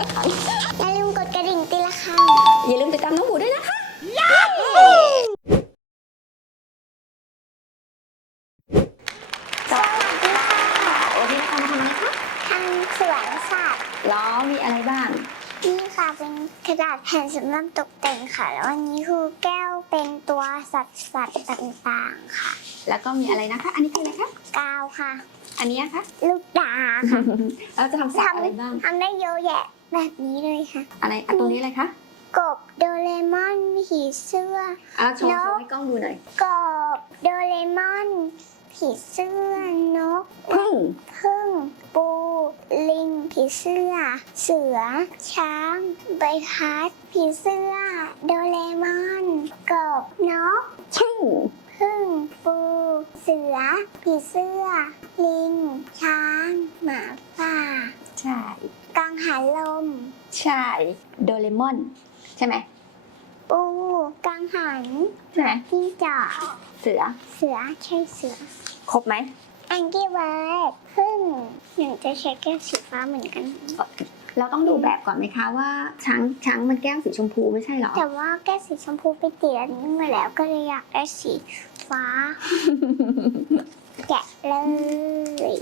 ละครั้งอย่าลืมกดกระดิ่งตีละครั้งอย่าลืมติดตามน้องหมูด้วยนะคะสวัสดีค่ะวันนี้นะคะมาทำอะไรคะทางสวนสัตว์ล้อมีอะไรบ้าง นี่ค่ะเป็นกระดาษแผ่นสำหรับตกแต่งค่ะ แล้ววันนี้คือแก้วเป็นตัวสัตว์สัตว์ต่างๆค่ะ แล้วก็มีอะไรนะคะ อันนี้คืออะไรคะ กาวค่ะ อันนี้คะ ลูกดาค่ะเราจะทำสัตว์อะไรบ้าง ทำได้เยอะแยะ แบบนี้เลยค่ะ อะไรอันตัวนี้อะไรคะกบโดเรมอนผีเสื้ออะโชว์นกโชว์ให้กล้องดูหน่อยกบโดเรมอนผีเสื้อนกพึ่งพึ่ง ปู ลิงผีเสื้อ เสือ ช้าง ใบพัดผีเสื้อ โดเรมอนกบนกพึ่ง พึ่ง ปู เสือ ผีเสื้อ ลิง ช้าง หมาป่า ใช่ กังหันลม ใช่ โดเรมอน ใช่ไหม ปู กังหันใช่ไหมจิ้งจอกเสือ เสือ ใช่เสือ ครบไหมแองกี้เบิร์ดพึ่งหนูจะใช้แก้วสีฟ้าเหมือนกัน เราต้องดูแบบก่อนไหมคะว่าช้างช้างมันแก้วสีชมพูไม่ใช่เหรอ แต่ว่าแก้วสีชมพูไปเตียนนี่มาแล้วก็เลยอยากได้สีฟ้า แกะเลย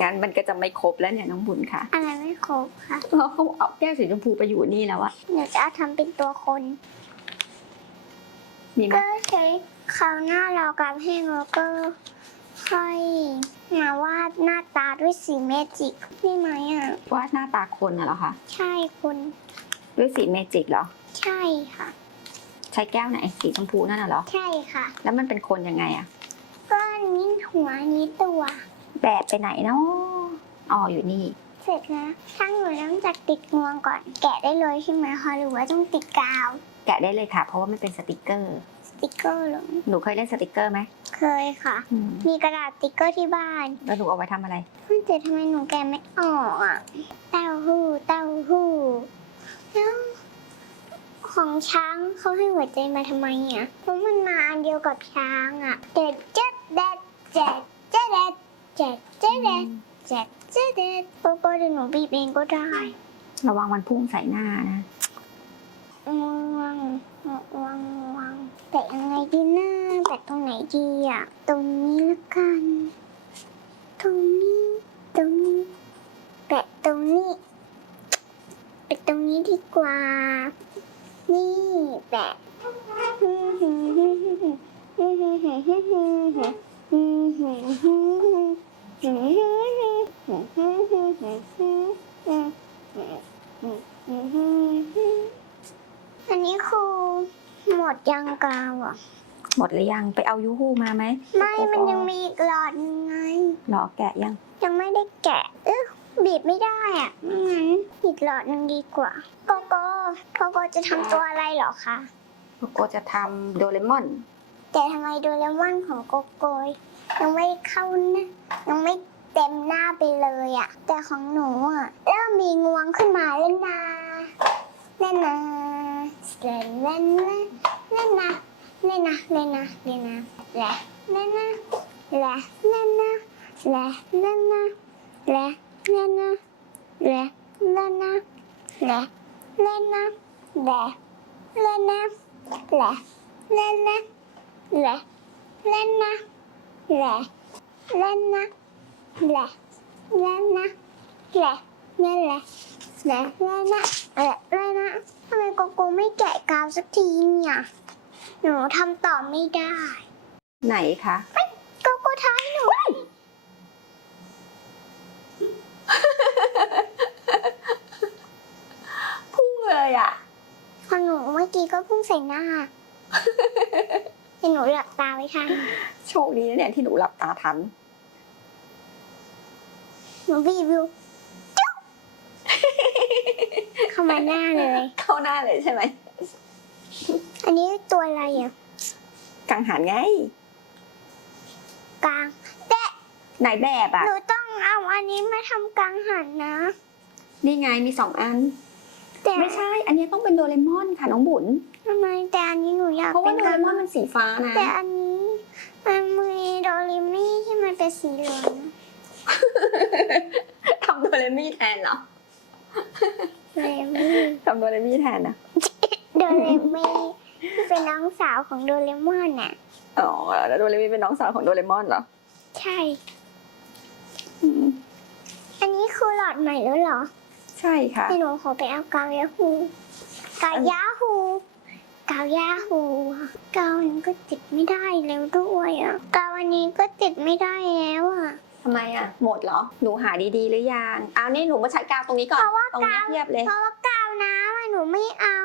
งั้นมันก็จะไม่ครบแล้วเนี่ยน้องบุญค่ะ อะไรไม่ครบค่ะเพราะเขาเอาแก้วสีชมพูไปอยู่นี่แล้วอะหนูจะเอาทำเป็นตัวคน มีไหมก็ใช้คราวหน้าเรากับแห้งแล้วก็ ค่อยมาวาดหน้าตาด้วยสีเมจิกได้ไหมอะ วาดหน้าตาคนน่ะเหรอคะ ใช่คุณด้วยสีเมจิกเหรอ ใช่ค่ะ ใช้แก้วไหนสีชมพูนั่นน่ะเหรอ ใช่ค่ะ แล้วมันเป็นคนยังไงอะก็อันนี้หัวอันนี้ตัว แบบไปไหนเนาะอ๋ออยู่นี่ เสร็จนะช่างหนูต้องจัดติดงวงก่อน แกะได้เลยใช่ไหมคะหรือว่าต้องติดกาว แกะได้เลยค่ะ เพราะว่ามันเป็นสติกเกอร์ส ติกเกอร์เหรอหนูเคยเล่นสติกเกอร์ไหมเคยค่ะ อืมมีกระดาษสติกเกอร์ที่บ้านแล้วหนูเอาไว้ทำอะไรแต่ทำไมหนูแกะไม่ออกอะเต้าหู้เต้าหู้แล้วของช้างเขาให้หัวใจมาทำไมอะเพราะมันมาอันเดียวกับช้างอะเด็ดเจ็ดเด็ดเจ็ดเจ็ดเด็ดเจ็ดเจ็ดเด็ดเจ็ดเจ็ดเด็ดโกโก้เดี๋ยวหนูบีบเองก็ได้ระวังมันพุ่งใส่หน้านะ ง่วงง่วงง่วง แปะยังไงดีนะแปะตรงไหนดีอะ ตรงนี้ละกัน ตรงนี้ตรงนี้แปะตรงนี้แปะตรงนี้ดีกว่า นี่แปะอันนี้คือหมดยัง กาวอะ หมดหรือยังไปเอายูฮูมาไหมไม่มันยังมีอีกหลอดนึงไงหรอแกะยัง ยังไม่ได้แกะ เอ๊ะบีบไม่ได้อะงั้นอีกหลอดหนึ่งดีกว่าโกโก้โกโก้จะทำตัวอะไรเหรอคะโกโกจะทำโดเรมอน แต่ทำไมโดเรมอนของโกโก้ยังไม่เข้าหน้ายังไม่เต็มหน้าไปเลยอะ แต่ของหนูอะเริ่มมีงวงขึ้นมาแล้วนะเล่นนะเล่นเล่นเล่นเล่น นะเล่นนะเล่นนะเล่นนะและเล่นนะและเล่นนะและเล่นนะและเล่นนะและเล่นนะและเล่นนะและเล่นนะและเล่นนะและเล่นนะและเล่นนะและเล่นนะและเล่นแหละและเล่นนะและเล่นนะทำไมโกโก้ไม่แกะกาวสักทีเนี่ย หนูทำต่อไม่ได้ไหนคะโกโก้ท้ายหนู พุ่งเลยอะ ของหนูเมื่อกี้ก็เพิ่งใส่หน้า แต่หนูหลับตาไว้ทันโชคดีนะเนี่ยที่หนูหลับตาทัน หนูบีบอยู่จุ๊บเข้ามาหน้าเลย เข้าหน้าเลยใช่ไหม อันนี้ตัวอะไรอะกังหันไง กลางไหนแบบอะ หนูต้องเอาอันนี้มาทำกลางหันนะ นี่ไงมีสองอัน แต่ไม่ใช่ อันนี้ต้องเป็นโดเรมอนค่ะน้องบุญ ทำไมแต่อันนี้หนูอยากเพราะเป็ว่านโดกเรลางมอนมันสีฟ้านะ แต่อันนี้มันมีโดเรมี่ที่มันเป็นสีเหลืองทำโดเรมี่แทนเหรอโดเรมี่ทำโดเรมี่แทนนะ โดเรมี่ ที่เป็นน้องสาวของโดเรมอนน่ะ อ๋อแล้วโดเรมี่เป็นน้องสาวของโดเรมอนเหรอใช่อันนี้คือหลอดใหม่แล้วเหรอใช่ค่ะ ให้หนูขอไปเอากาวยาฮูกาวยาฮูกาวยาฮูกาวนี้ก็ติดไม่ได้แล้วด้วยอะกาวอันนี้ก็ติดไม่ได้แล้วอะ ทำไมอะ หมดเหรอ หนูหาดีๆหรือยัง เอานี่หนูมาใช้กาวตรงนี้ก่อน เพราะว่าตรงนี้กาว เทียบเลย เพราะว่ากาว น้ำอะหนูไม่เอา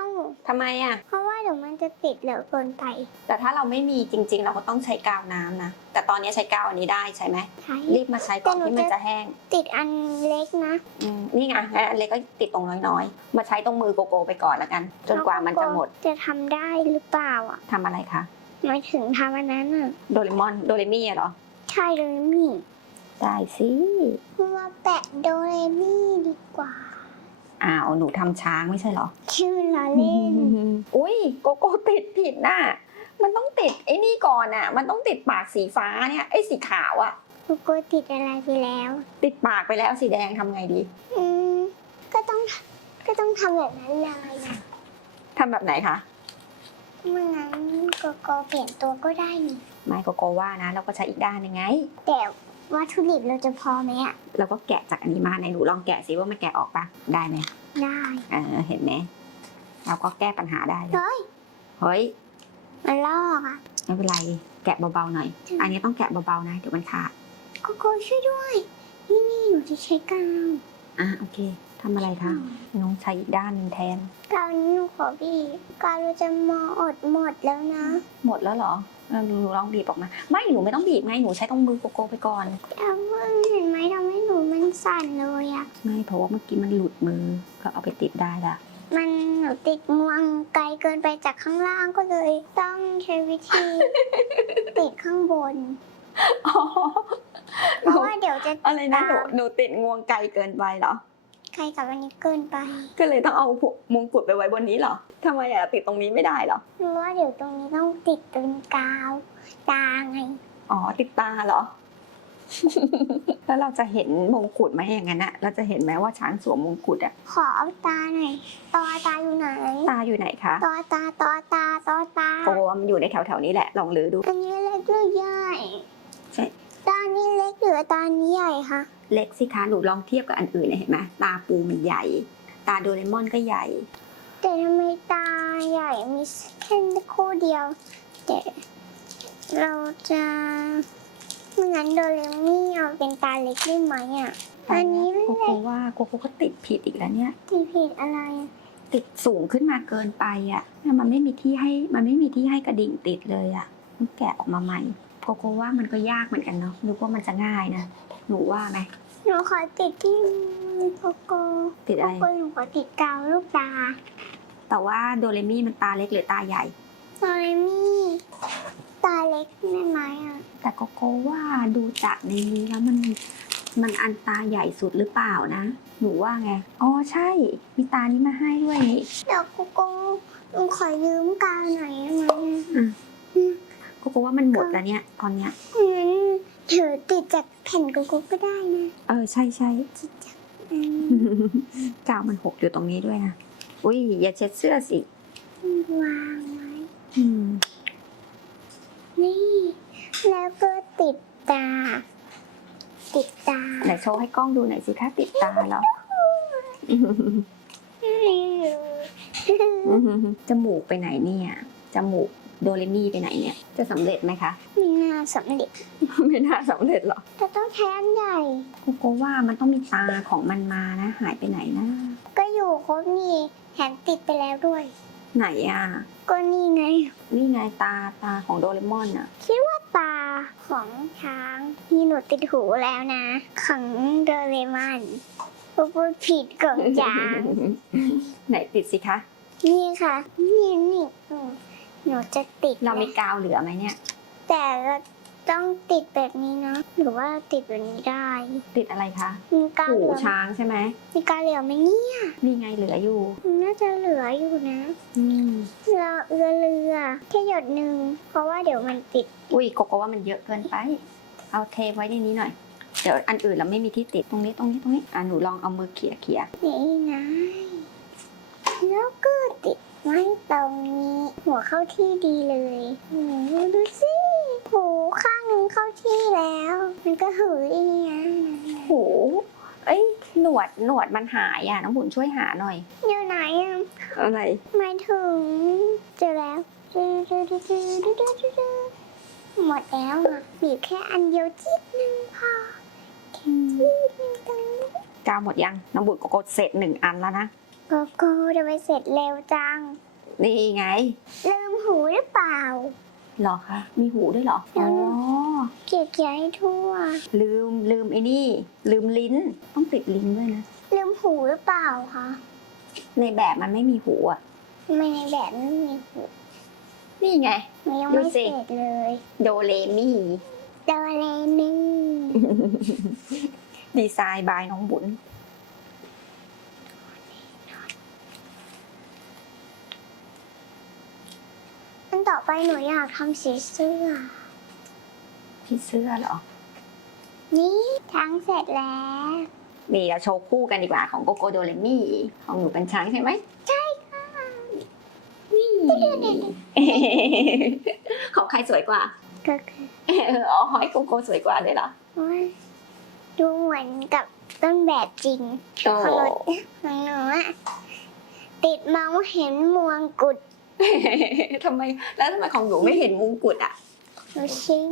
ทำไมอะ เพราะว่าเดี๋ยวมันจะติดเหลือเกินไปแต่ถ้าเราไม่มีจริง ๆ เราก็ต้องใช้กาวน้ำนะ แต่ตอนนี้ใช้กาวอันนี้ได้ใช่ไหม ใช่รีบมาใช้ก่อนแต่หนูที่มันจะจะแห้งติดอันเล็กนะ อืมนี่ไงงั้นอันเล็กก็ติดตรงน้อยๆ มาใช้ตรงมือโกโก้ไปก่อนละกัน จนกว่ามันจะหมดจะทำได้หรือเปล่าอะทำอะไรคะ หมายถึงทำอันนั้นอะโดเรมอน โดเรมี่อะเหรอ ใช่โดเรมี่ได้สิมาแปะโดเรมี่ดีกว่า อ้าวหนูทำช้างไม่ใช่เหรอ ชื่อละเล่นอุ้ยโกโก้ติดผิดน่ะ มันต้องติดไอ้นี่ก่อนอะ มันต้องติดปากสีฟ้าเนี่ยไอ้สีขาวอะกูโกติดอะไรไปแล้ว ติดปากไปแล้วสีแดงทำไงดี อืมก็ต้องก็ต้องทำแบบนั้นเลยนะทำแบบไหนคะเมื่อนั้นโกโกเปลี่ยนตัวก็ได้นี่ไม่โกโก้ว่านะ เราก็ใช้อีกด้านหนึงไง แต่ วัตถุดิบเราจะพอไหมอะ เราก็แกะจากอันนี้มาในหนูลองแกะสิว่ามันแกะออกปะได้ไหมได้เออเห็นไหมเราก็แก้ปัญหาได้เลยเฮ้ยเฮ้ยมันลอกอะไม่เป็นไรแกะเบาๆหน่อย อันนี้ต้องแกะเบาๆนะเดี๋ยวมันขาดโกโกช่วยด้วย นี่นี่หนูจะใช้กาวอะโอเคทำอะไรคะน้องใช้อีกด้านหนึงแทนกาวนี้หนูขอบีบกาวเราจะมออดหมดแล้วนะ หมดแล้วเหรอเออ หนูลองบีบออกมา ไม่หนูไม่ต้องบีบไงหนูใช้ตรงมือโกโก้ไปก่อนแต่ว่าเห็นไหมทำให้หนูมันสั่นเลยอะไม่เพราะว่าเมื่อกี้มันหลุดมือก็เอาไปติดได้ละมันหนูติดงวงไกลเกินไปจากข้างล่างก็เลย ต้องใช้วิธี ติดข้างบนอ๋อเพราะว่าเดี๋ยวจะอะไรนะหนูตามหนูติดงวงไกลเกินไปเหรอ ไกลกับอันนี้เกินไปก็เลยต้องเอามงกุฎไปไว้บนนี้เหรอทำไมอะติดตรงนี้ไม่ได้เหรอหนูว่าเดี๋ยวตรงนี้ต้องติดเป็นกาวตาไงอ๋อติดตาเหรอ แล้วเราจะเห็นมงกุฎไหมอย่างนั้นอะเราจะเห็นไหมว่าช้างสวมมงกุฎอะขอเอาตาหน่อยตอตาอยู่ไหนตาอยู่ไหนคะตอตาตอตาตอตาโกว่ามันอยู่ในแถวๆนี้แหละลองลือดูอันนี้เล็กหรือใหญ่ใช่ตานี้ เล็กหรือตานี้ใหญ่คะเล็กสิคะหนูลองเทียบกับอันอื่นเนี่ยเห็นไหมตาปูมันใหญ่ ตาโดเรมอนก็ใหญ่ แต่ทำไมตาใหญ่มีแค่คู่เดียว แต่เราจะไม่งั้นโดเรมี่เอาเป็นตาเล็กได้ไหมอะอันนี้ไม่โกได้โก้ว่าโกโก้ก็ติดผิดอีกแล้วเนี่ยตีผิดอะไรอะติดสูงขึ้นมาเกินไปอะเนี่ยมันไม่มีที่ให้มันไม่มีที่ให้กระดิ่งติดเลยอะมันแกะออกมาใหม่ โกโก้ว่ามันก็ยากเหมือนกันเนาะนึกว่ามันจะง่ายนะ หนูว่าไหมหนูขอติดที่โกโก้ติดโกอะไรโก้หนูขอติดกาวลูกตา แต่ว่าโดเรมี่มันตาเล็กหรือตาใหญ่ โดเรมี่ตาเล็กได้ไหมอะ แต่โกโก้ว่าดูจากในนี้แล้วมันมันอันตาใหญ่สุดหรือเปล่านะ หนูว่าไง อ๋อใช่ มีตานี้มาให้ด้วยนี่เดี๋ยวโกโก้หนูขอยืมกาวหน่อยได้ไหมโกโก้ว่ามันหมดแล้วเนี่ยตอนเนี้ยงั้นถือติดจากแผ่นโกโก้ก็ได้นะเออใช่ใช่อืมกาวมันหกอยู่ตรงนี้ด้วยนะอุ้ยอย่าเช็ดเสื้อสิวางไว้อืมนี่ แล้วก็ติดตา ติดตาไหนโชว์ให้กล้องดูหน่อยสิคะติดตาเหรอจมูกไปไหนเนี่ยจมูก โดเรมี่ไปไหนเนี่ย จะสำเร็จไหมคะ มีงานสำเร็จไม่น่าสำเร็จหรอกแต่ต้องใช้อันใหญ่โกโกว่ามันต้องมีตาของมันมานะ หายไปไหนนะ ก็อยู่ครบนี่แถมติดไปแล้วด้วย ไหนอะ ก็นี่ไง นี่ไงตาตาของโดเรมอนอะตาของช้างที่หนูติดหูแล้วนะ ของโดเรมอนพูดผิดกับจาง ไหนติดสิคะ นี่ค่ะ นี่นี่อืม หนูจะติดเรามีนะกาวเหลือไหมเนี่ย แต่เราต้องติดแบบนี้นะ หรือว่าติดแบบนี้ได้ ติดอะไรคะมีกาวหูเหลือช้างใช่ไหมมีกาวเหลือไหมเนี่ยนี่ไงเหลืออยู่ น่าจะเหลืออยู่นะอืมเราเรือเรือแค่หยดหนึ่งเพราะว่าเดี๋ยวมันติดอุ้ยโกโกว่ามันเยอะเกินไป เอาเทไว้ในนี้หน่อย เดี๋ยวอันอื่นเราไม่มีที่ติดตรงนี้ตรงนี้ตรงนี้อะหนูลองเอามือเขี่ยเขี่ยนี่ไงแล้วก็ ติดไว้ตรงนี้ หัวเข้าที่ดีเลยโอ้โหดูสิหูข้างหนึงเข้าที่แล้ว มันก็หูอีกนะหู เอ้ยหนวดหนวดมันหายอะน้องบุญช่วยหาหน่อย อยู่ไหนอะอะไร หมายถึงเจอแล้วหมดแล้วอะมีแค่อันเดียวจิ๊บนึงพอแค่จิ๊บนึงตรงนี้กาวหมดยังน้องบุญก็กดเสร็จหนึ่งอันแล้วนะ โกโก้ทำไมเสร็จเร็วจัง นี่ไง ลืมหูหรือเปล่าเหรอคะมีหูด้วยเหรออ๋อเกลี่ยเกลี่ยให้ทั่ว ลืมลืมไอ้นี่ ลืมลิ้น ต้องติดลิ้นด้วยนะ ลืมหูหรือเปล่าคะในแบบมันไม่มีหูอะทำไมในแบบไม่มีหูนี่ไงมันยังดูไม่สิเสร็จเลย โดเรมี่โดเรมีดีไซน์บายน้องบุญ ต่อไปหนูอยากทำสีเสื้อพี่เสื้อเหรอ นี่ทั้งเสร็จแล้ว นี่เราโชว์คู่กันดีกว่าของโกโกโดเรมี่ของหนูเป็นช้างใช่ไหมใช่ค่ะนี่ ของใครสวยกว่าก็คืออ๋อให้โกโก้สวยกว่าเลยเหรอว่าดูเหมือนกับต้นแบบจริงโอ้ขอรถของหนูอะติดมองเห็นมวงกุฎ ทำไมแล้วทำไมของหนูไม่เห็นมงกุฎอะหนูชิง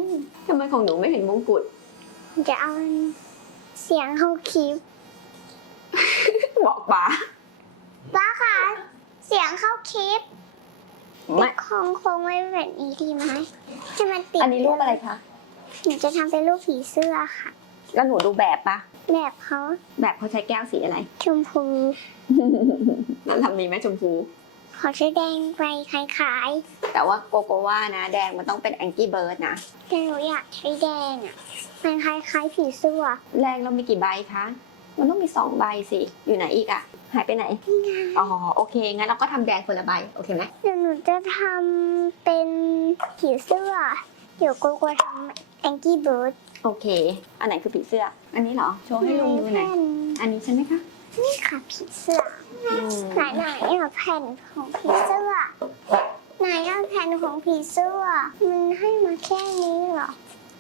ทำไมของหนูไม่เห็นมงกุฎจะเอาเสียงเข้าคลิป บอกป้าป้าคะเสียงเข้าคลิปไม่คงคงไว้แบบนี้ดีไหมให้มันติดอันนี้รูปอะไรคะหนูจะทำเป็นรูปผีเสื้อค่ะ แล้วหนูดูแบบปะแบบเขาแบบเขาใช้แก้วสีอะไร ชมพูแล้วทำดีไหมชมพู ขอแสดงไปคล้ายแต่ว่าโกโกว่านะ แดงมันต้องเป็นแองกี้เบิร์ดนะๆแต่หนูอยากใช้แดงอะมันคล้ายๆผีเสื้อแรงเรามีกี่ใบคะ มันต้องมีสองใบสิ อยู่ไหนอีกอะหายไปไหน นี่ไงอ๋อ โอเค งั้นเราก็ทำแดงคนละใบ โอเคไหมเดี๋ยวหนูจะทำเป็นผีเสื้อ เดี๋ยวโกโก้ทำแองกี้เบิร์ดโอเค อันไหนคือผีเสื้อ อันนี้เหรอ โชว์ให้ลุงดูหน่อย อันนี้ใช่ไหมคะ นี่ค่ะผีเสื้ออืม ไหนไหนอะแผ่นของผีเสื้อไหนอะแผ่นของผีเสื้อ มันให้มาแค่นี้เหรอ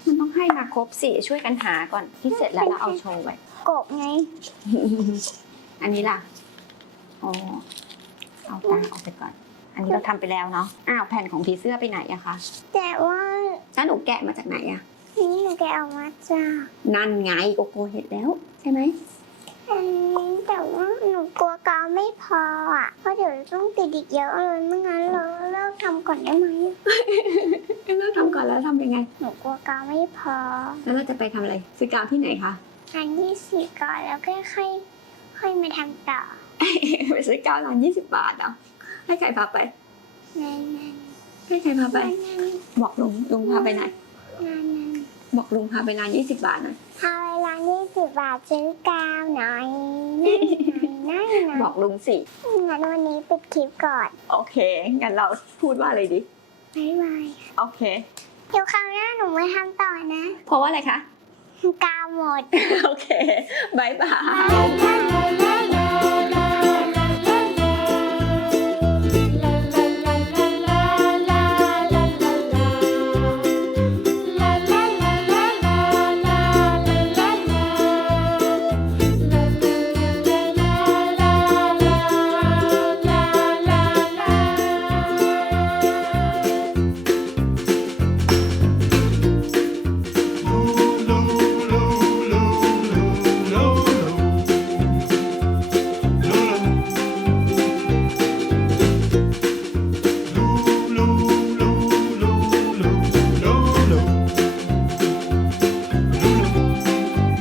มันต้องให้มาครบสิช่วยกันหาก่อนที่เสร็จแล้วเราเอาโชว์ไว้กบไง อันนี้ล่ะอ๋อเอาตาออกไปก่อน อันนี้เราทำไปแล้วเนาะอ้าวแผ่นของผีเสื้อไปไหนอะคะแต่ว่าแล้วหนูแกะมาจากไหนอะนี่หนูแกะออกมาจากนั่นไงโกโก้เห็นแล้ว ใช่ไหม อันนี้แต่ว่าหนูกลัวกาวไม่พออะ เพราะเดี๋ยวต้องติดอีกเยอะเลยไม่งั้นเราเลิกทำก่อนได้ไหมเราทำก่อนแล้วทำยังไง หนูกลัวกาวไม่พอ แล้วเราจะไปทำอะไรซื้อกาวที่ไหนคะอันที่สี่ก่อนแล้วก็ค่อยค่อยมาทำต่อ ไปซื้อกาวร้านยี่สิบบาทเหรอให้ใครพาไป นั่นนั่นให้ใครพาไป นั่นบอกลุงลุงพาไปไหน นั่นนั่น บอกลุงพาไปร้านยี่สิบบาทหน่อยเอาเวลายี่สิบบาทซื้อกาวหน่อยนั่นหน่อยนั่นหบน่อกลุงสิ งั้นวันนี้ปิดคลิปก่อนโอเค งั้นเราพูดว่าอะไรดี บ๊ายบายโอเค เดี๋ยวคราวหน้าหนูมาทำต่อนะ เพราะว่าอะไรคะ กาวหมด โอเคบายบายยบาย